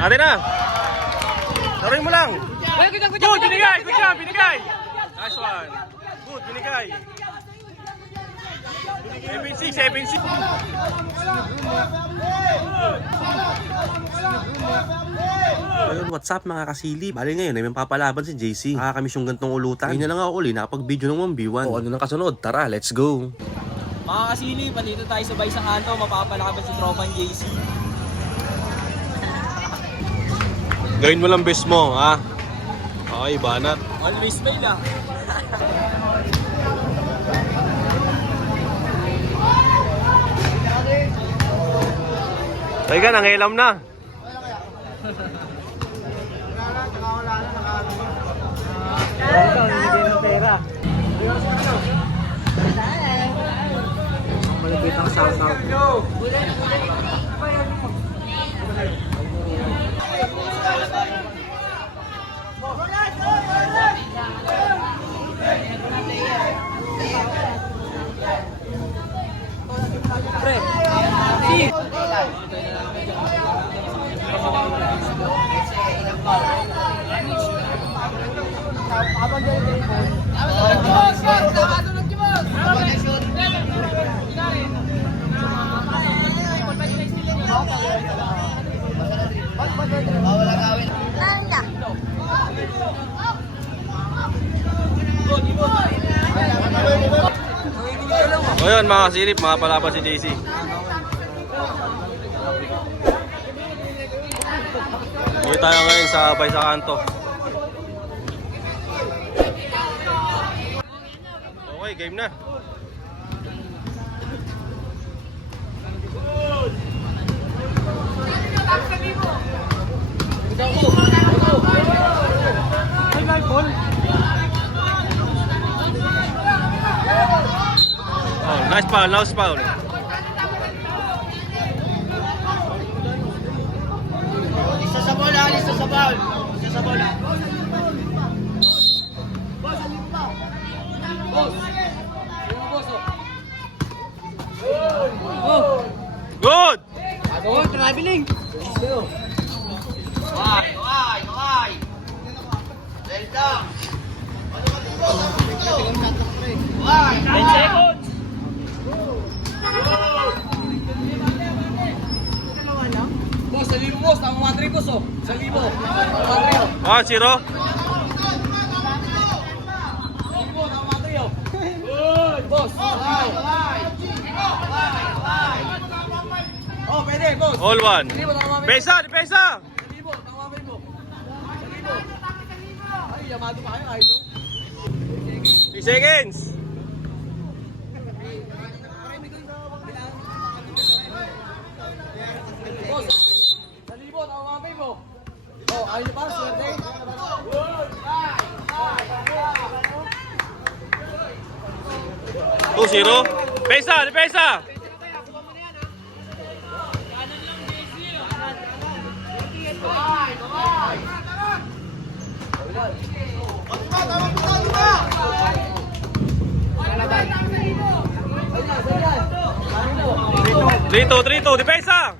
Ate na! Laruin mo lang! Good! Binigay! Good job! Binigay! Nice one! Good! Binigay! 7-6! 7-6! Ayun, what's up mga kasili? Bali ngayon ay may papalaban si JC. Nakakamiss yung gantong ulutan. Ngayon na lang ako uli nakapag-video ng 1v1. O ano nang kasunod? Tara, let's go! Mga kasili, pandito tayo sa Bay sa Kanto, mapapalakaban si Tropang JC. Gawin mo lang best mo, ha? Okay, banat. Always fail ah. Teka, nangilam na. Malapit ang sound-out. Pre, si abang dari telepon. O yun mga kasilip, mga palaban si JC. Dito tayo ngayon sa Bay sa Kanto. Okay, game na. Oh, nice foul, nice foul. Isa sa bola, isa sa ball. Isa sa bola. Boss. Good! Oh, traveling. Kawai. Delta. 10 seconds. Boss, sa libo boss, tama mga 3 boss oh. Sa libo. 1-0. Boss. Oh, pwede, boss. All one. Pesa, pesa! Sa libo, tama ba mo? Sa libo. Ay, yamado pa kayo, ayaw nyo. 3 seconds. Boss, sa libo, tama ba mo? Oh, ayaw nyo pa, swerte. 2-0. Pesa, pesa! Trito, depensa!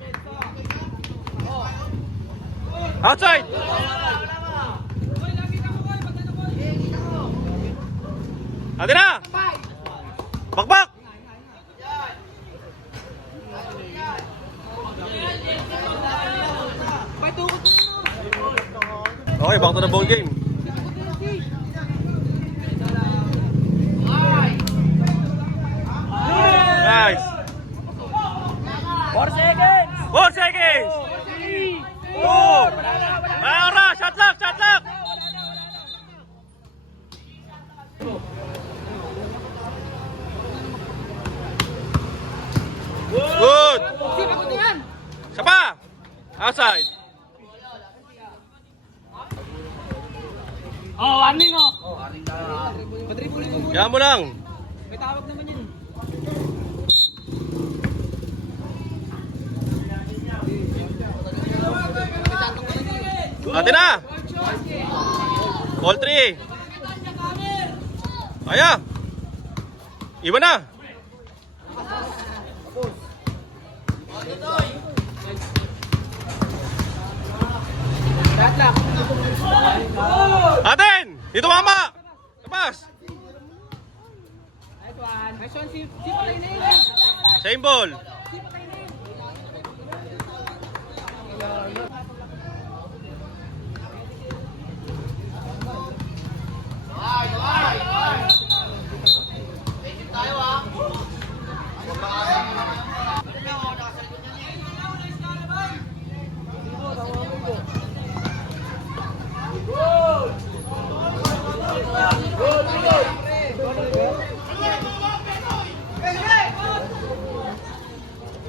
Outside! Ate na! Bakbak! Okay, back to the ball game. Nice! 4 seconds! 4 seconds! 2! Mayara! Shot lock! Shot lock! Good! Isa pa! Outside! Oh, warning oh! Yan mo lang! May tawag naman yun. Ate na! All 3! Aya! Iba na! Shot lock. Atin! Dito mama! Labas! Nice one, si Pakainin. Same ball. Si Pakainin.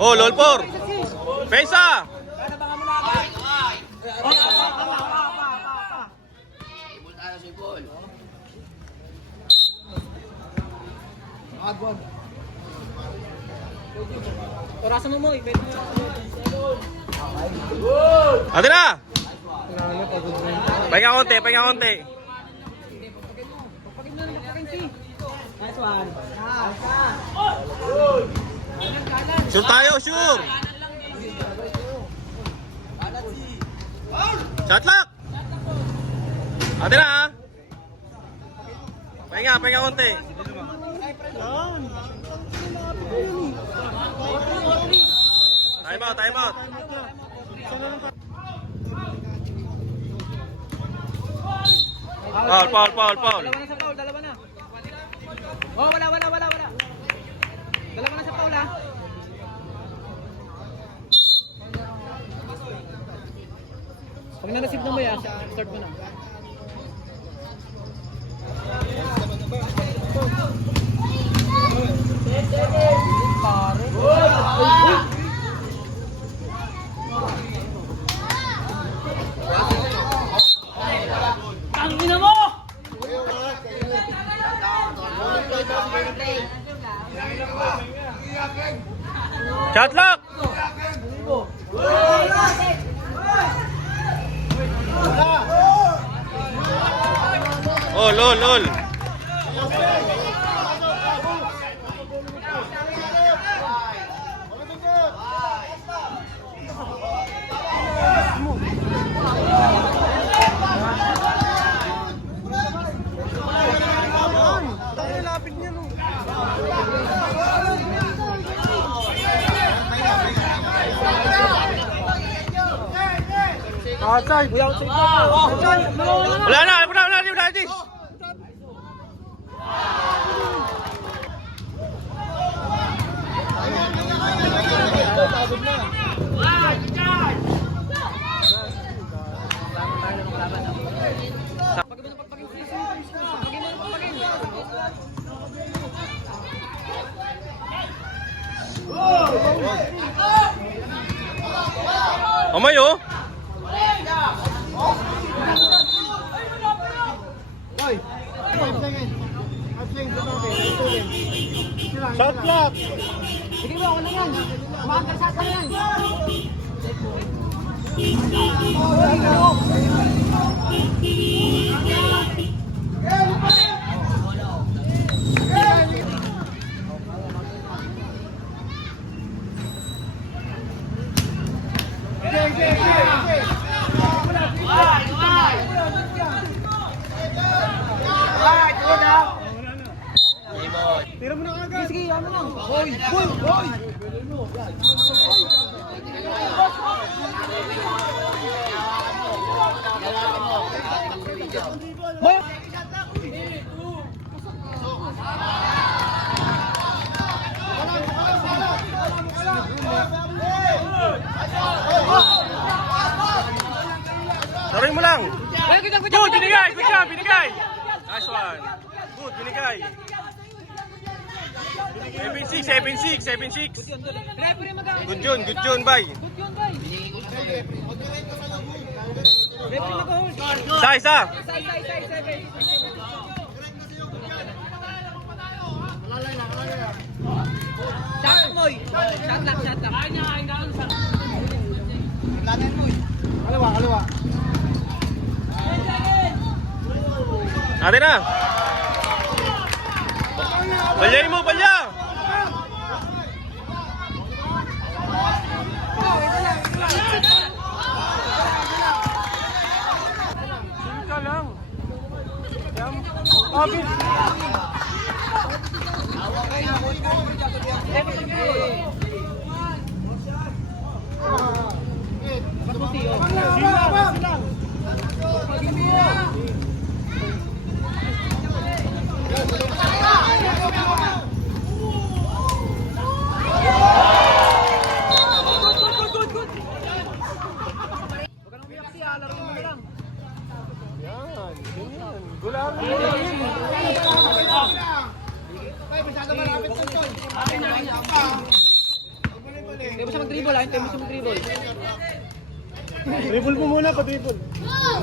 Oh, lolpor! Pesa! Orasan mo mo, ibet mo. Atin na! Pahinga konti, pahinga konti. Nice one. Sure tayo, sure! Shot lock! Atin na ha! Pahinga, pahinga konti. Time out, time out. Foul, foul, foul, foul. Dalawa na sa foul, dalawa na. Oh, wala. Dalawa na sa foul, ha. Pag na-receive na mo yan, start mo na. Ang ina mo! Shot lock! Oh, lol, lol. Outside! Kuya, outside na! Outside! Wala na, wala na, Atis. Amay oh. Shot clock! Sige mo, ano yan? Umaandar sa atin yan! Tira mo na agad. Sige, ano lang. Hoy! Laruin mo lang. Good Good, binigay. Good job, binigay. Nice one. Good, binigay. 7-6. Referee mag-out. Good yun, bye. Good yun, guys. Referee mag-hold. Isa. Side. Shot moy. Shot lock. Kaliwa. Atin na. Balyain mo, balya. Kapit! Silang! Yan, ganyan. Gulang. Hindi mo siya mag-dribble, ha? Hindi mo siya mag-dribble. Dribble mo muna, pa-dribble. Yan.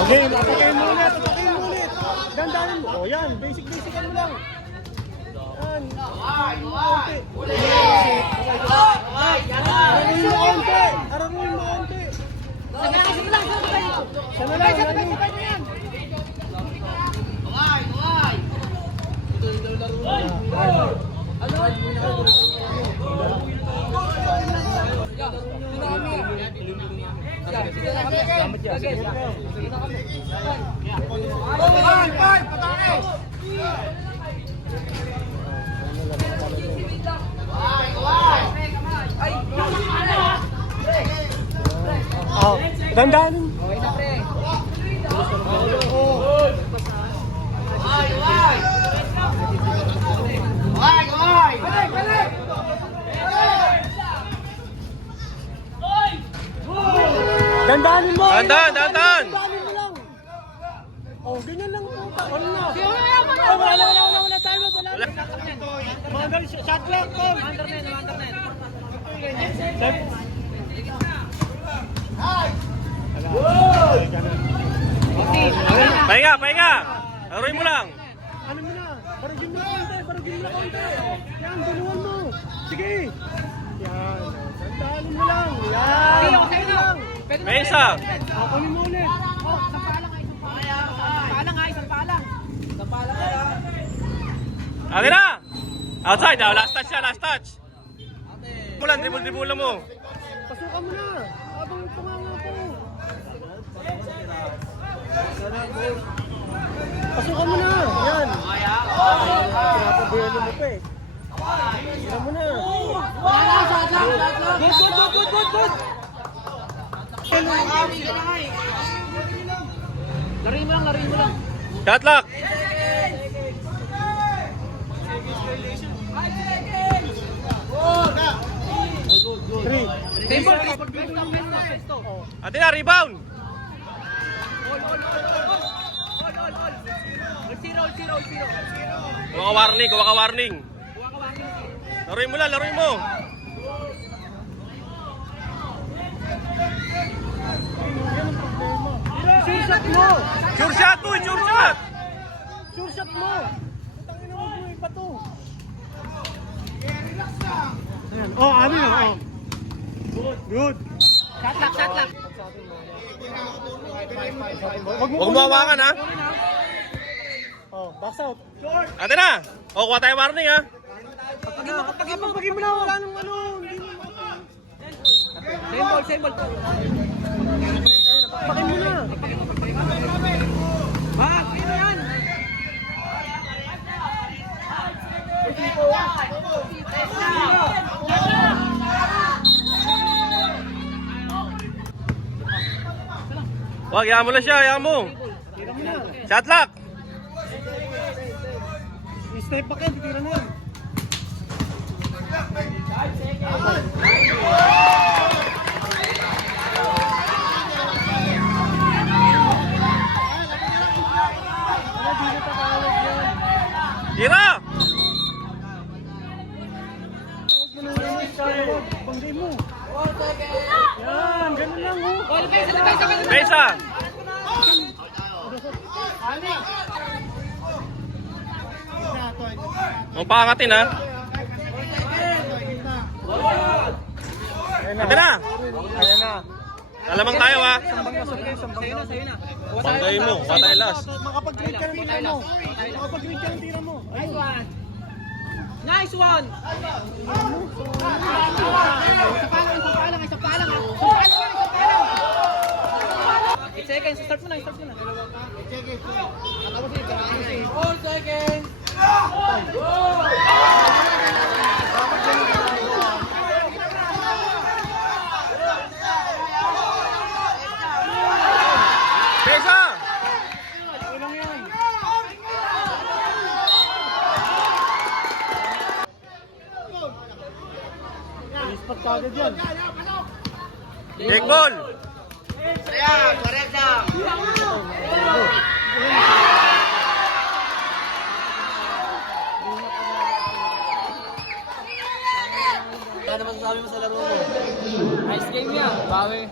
Okay, tatakin mo ulit, tatakin mo ulit. Dandanin mo. O yan, basic-basican mo lang. Yan. Konti. Araruin mo konti. Araruin mo konti. Sana lang, yan. Oh, dandanin. Dandanin mo! Dandan! Dandanin mo lang! Oh, ganyan lang po. Wala na. Oh, wala. Tayo wala. Magal, shot lang, Tom. Pahinga! Laruin mo lang! Ano mo na? Barugin mo na konti. Yan, duluan mo. Sige. Yan. Dandanin mo lang. Yan. Okay lang. May isa! Kunin mo ulit. Ate na! Outside daw, last touch siya, last touch! Mo lang, dribble mo! Pasukan mo na. Habang pumanga po. Pasukan mo na. Yan. Pinapabelo mo pa eh. Yan mo na. Good. Laruin mo lang. Shot lock! Three. Ate na, rebound! All. Zero. Kuha ka warning! Laruin mo lang, laruin mo! Sure shot mo. Sure shot to, sure shot! Sure shot mo. Putangin na mo yung bato. Ayan. Oh, ano yun? Oh. Good. Shot lock. Wag Huwag mo hawakan ha! Oh, box out. Ate na! O, kuha tayo warning ha! Kapagin mo na, wala nang ano. Hindi mo Same ball. Kapagin mo na. Sino yan? Wag, hayaan mo lang siya, hayaan mo! Tira mo na. Shot lock! Step back yan, titira na yan. Wala, di na tatawag yan. Tira! Huwag mo na yan, tatawag. Banggay mo. Yan, ganun lang oh. Mesa! Huwag pakangatin ha! Ate na! Ayan na. Alamang tayo ha! Sambang na sambang, sambang na. Banggayin mo, patay last. Makapag-grade ka ng tira mo. Makapag-grade ka ng tira mo. Ayun. Nice one! Isa pa lang. 8 seconds, start mo na. 4 seconds! Pesa! Walang yan. Ispat ka agad yan. Take ball! Ano masasabi mo sa laro mo? Nice game yan, bawi.